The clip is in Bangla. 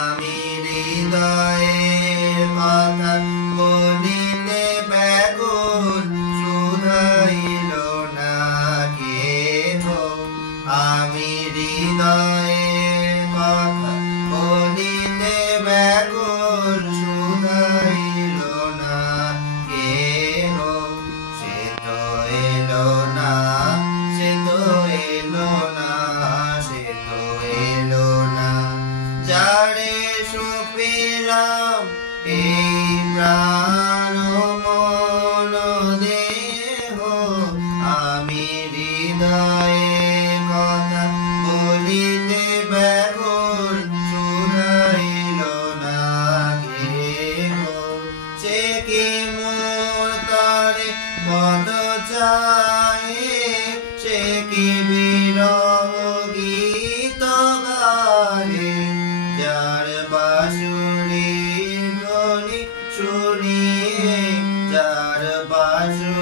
আমি হৃদয়ের কথা বলিতে ব্যাকুল, শুধাইল না কেহ। আমি হৃদয়ের কথা বলিতে ব্যাকুল, শুধাইল না কেহ। সে তো এলো না, সে তো এলো না, সে তো এলো না। যারে সুপিলাম এই প্রাণ মন দেহ, আমি হৃদয়ের কথা বলিতে ব্যাকুল, শুধাইল না কেহ। সে কি মোর তরে পদ চাহে, সে কি বিরহ গীত গাহে। যার বাঁশুরির ধ্বনি শুনিয়ে, যার বাঁশুরির